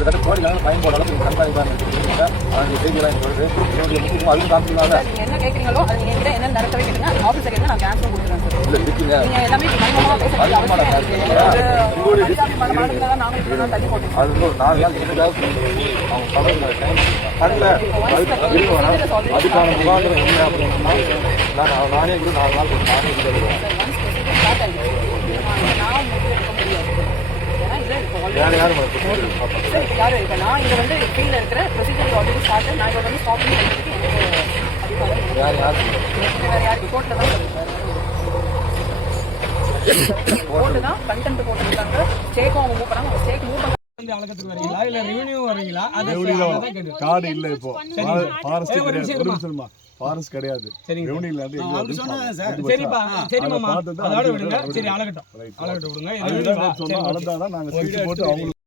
கிட்டத்தட்ட கோடிக்கணக்கில் ஃபைன் போட அளவுக்கு கண்காணிப்பாக இருக்குங்க. அந்த செய்தியெல்லாம் எனக்கு வருது. என்னுடைய முக்கியமாக அதுவும் காமிச்சிருந்தாங்க. நீங்கள் என்ன கேட்குறீங்களோ அது நீங்கள் என்கிட்ட என்ன நடக்கவே கேட்டுங்க. அது ஆஃபீஸர் என்ன நான் கேன்சல் கொடுக்குறேன் சார். இல்லை இருக்கீங்க நீங்கள் எல்லாமே மனமாக பேசுறது தள்ளி போட்டு அது ஒரு 4 நாள் எனக்காக அவங்க படம் டைம் அதில் அதுக்கான முகாந்திரம் என்ன அப்படின்னா நானே கூட 4 நாள் நானே வேறு யாரும் யாரு இப்போ நான் இங்கே வந்து ஃபீல்டில் இருக்கிற ப்ரொசீஜர் ஆல்ரெடி ஸ்டார்ட் நான் இப்போ வந்து ஸ்டாப் பண்ணுறதுக்கு எனக்கு வேறு யாருக்கு கோர்ட்டில் தான் சொல்லியிருக்காரு. கோர்ட்டு தான் கண்டென்ட் போட்டுருக்காங்க. ஸ்டேக்கும் அவங்க மூவ் பண்ணாங்க. அவங்க ஸ்டேக் மூவ் பண்ண அழகத்துக்கு வரீங்களா இல்ல ரெவென்யூ வரீங்களா? கார்டு இல்ல இப்போ ஃபாரஸ்ட் கிடையாது. ஃபாரஸ்ட் கிடையாது. ரெவென்யூல இருந்து அப்படி சொன்னாங்க சார். சரிப்பா சரிமாமா அதோட விடுங்க. சரி அழகட்டும் விடுங்க. அதுதான் சொன்னா அழகாதான் நாங்க ஸ்விட்ச் போட்டு அவங்க